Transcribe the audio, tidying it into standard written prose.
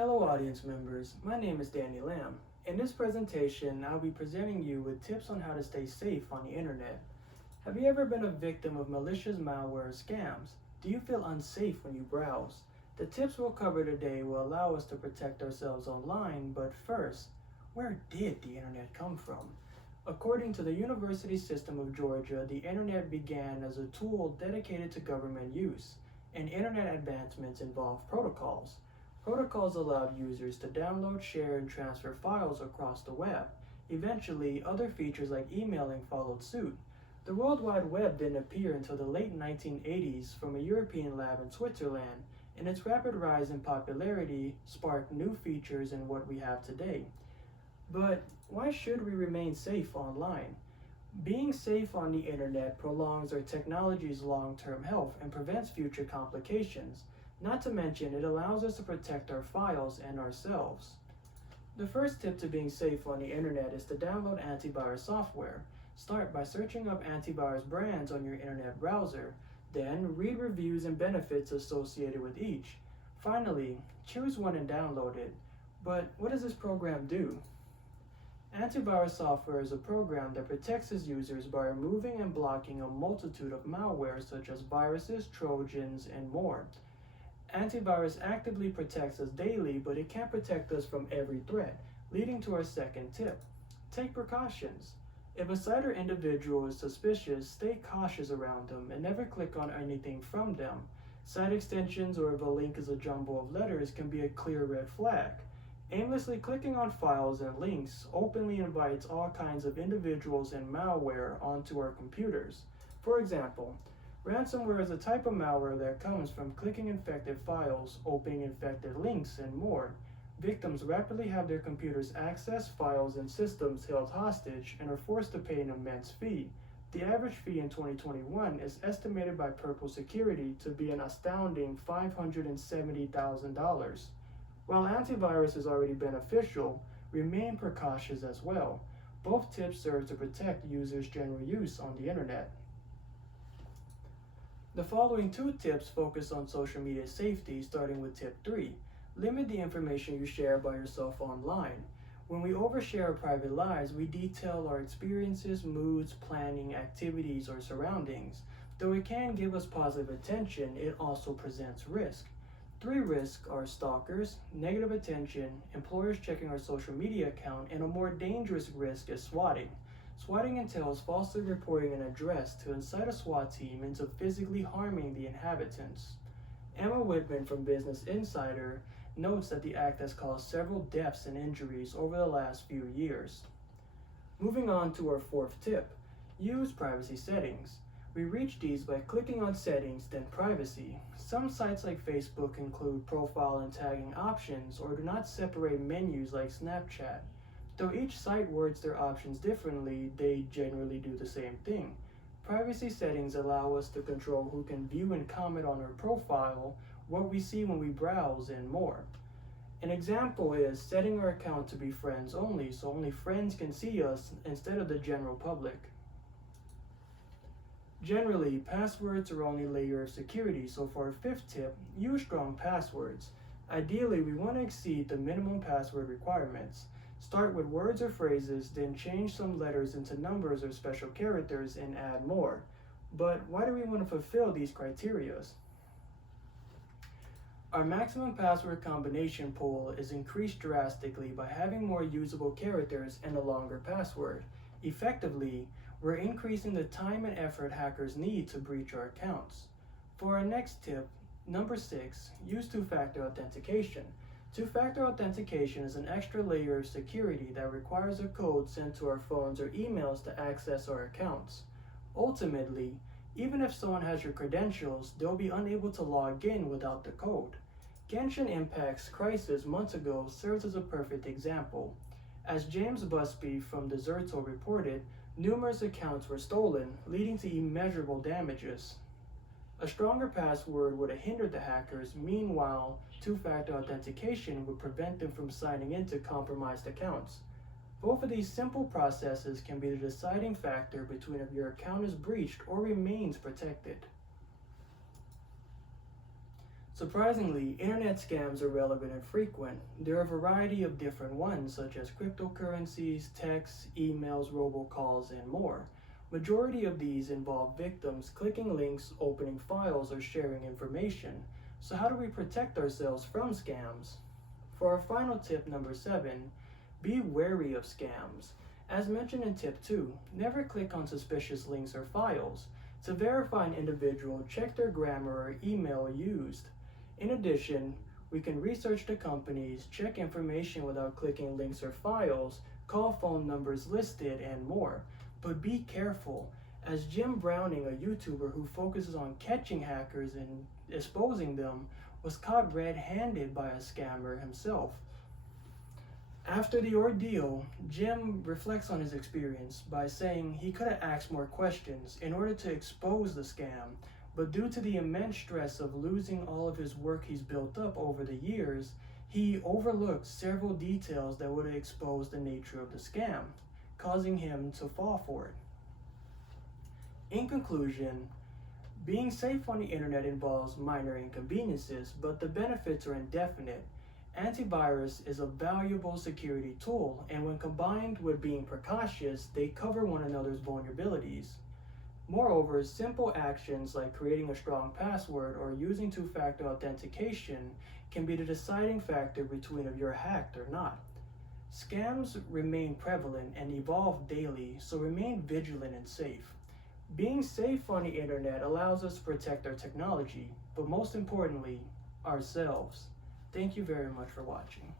Hello audience members, my name is Danny Lamb. In this presentation, I'll be presenting you with tips on how to stay safe on the internet. Have you ever been a victim of malicious malware or scams? Do you feel unsafe when you browse? The tips we'll cover today will allow us to protect ourselves online, but first, where did the internet come from? According to the University System of Georgia, the internet began as a tool dedicated to government use, and internet advancements involve protocols. Protocols allowed users to download, share, and transfer files across the web. Eventually, other features like emailing followed suit. The World Wide Web didn't appear until the late 1980s from a European lab in Switzerland, and its rapid rise in popularity sparked new features in what we have today. But why should we remain safe online? Being safe on the internet prolongs our technology's long-term health and prevents future complications. Not to mention, it allows us to protect our files and ourselves. The first tip to being safe on the internet is to download antivirus software. Start by searching up antivirus brands on your internet browser, then read reviews and benefits associated with each. Finally, choose one and download it. But what does this program do? Antivirus software is a program that protects its users by removing and blocking a multitude of malware such as viruses, trojans, and more. Antivirus actively protects us daily, but it can't protect us from every threat, leading to our second tip. Take precautions. If a site or individual is suspicious, stay cautious around them and never click on anything from them. Site extensions or if a link is a jumble of letters can be a clear red flag. Aimlessly clicking on files and links openly invites all kinds of individuals and malware onto our computers. For example, ransomware is a type of malware that comes from clicking infected files, opening infected links, and more. Victims rapidly have their computers access files and systems held hostage and are forced to pay an immense fee. The average fee in 2021 is estimated by Purple Security to be an astounding $570,000. While antivirus is already beneficial, remain precautious as well. Both tips serve to protect users' general use on the internet. The following two tips focus on social media safety, starting with tip 3. Limit the information you share by yourself online. When we overshare our private lives, we detail our experiences, moods, planning, activities, or surroundings. Though it can give us positive attention, it also presents risk. 3 risks are stalkers, negative attention, employers checking our social media account, and a more dangerous risk is swatting. Swatting entails falsely reporting an address to incite a SWAT team into physically harming the inhabitants. Emma Whitman from Business Insider notes that the act has caused several deaths and injuries over the last few years. Moving on to our fourth tip, use privacy settings. We reach these by clicking on Settings, then Privacy. Some sites like Facebook include profile and tagging options or do not separate menus like Snapchat. Though each site words their options differently, they generally do the same thing. Privacy settings allow us to control who can view and comment on our profile, what we see when we browse, and more. An example is setting our account to be friends only, so only friends can see us instead of the general public. Generally, passwords are only a layer of security, so for our fifth tip, use strong passwords. Ideally, we want to exceed the minimum password requirements. Start with words or phrases, then change some letters into numbers or special characters and add more. But why do we want to fulfill these criteria? Our maximum password combination pool is increased drastically by having more usable characters and a longer password. Effectively, we're increasing the time and effort hackers need to breach our accounts. For our next tip, number 6, use two-factor authentication. Two-factor authentication is an extra layer of security that requires a code sent to our phones or emails to access our accounts. Ultimately, even if someone has your credentials, they'll be unable to log in without the code. Genshin Impact's crisis months ago serves as a perfect example. As James Busby from Deserto reported, numerous accounts were stolen, leading to immeasurable damages. A stronger password would have hindered the hackers. Meanwhile, two-factor authentication would prevent them from signing into compromised accounts. Both of these simple processes can be the deciding factor between if your account is breached or remains protected. Surprisingly, internet scams are relevant and frequent. There are a variety of different ones, such as cryptocurrencies, texts, emails, robocalls, and more. Majority of these involve victims clicking links, opening files, or sharing information. So how do we protect ourselves from scams? For our final tip, number 7, be wary of scams. As mentioned in tip 2, never click on suspicious links or files. To verify an individual, check their grammar or email used. In addition, we can research the companies, check information without clicking links or files, call phone numbers listed, and more. But be careful, as Jim Browning, a YouTuber who focuses on catching hackers and exposing them, was caught red-handed by a scammer himself. After the ordeal, Jim reflects on his experience by saying he could have asked more questions in order to expose the scam, but due to the immense stress of losing all of his work he's built up over the years, he overlooked several details that would have exposed the nature of the scam, causing him to fall for it. In conclusion, being safe on the internet involves minor inconveniences, but the benefits are indefinite. Antivirus is a valuable security tool, and when combined with being precautious, they cover one another's vulnerabilities. Moreover, simple actions like creating a strong password or using two-factor authentication can be the deciding factor between if you're hacked or not. Scams remain prevalent and evolve daily, so remain vigilant and safe. Being safe on the internet allows us to protect our technology, but most importantly, ourselves. Thank you very much for watching.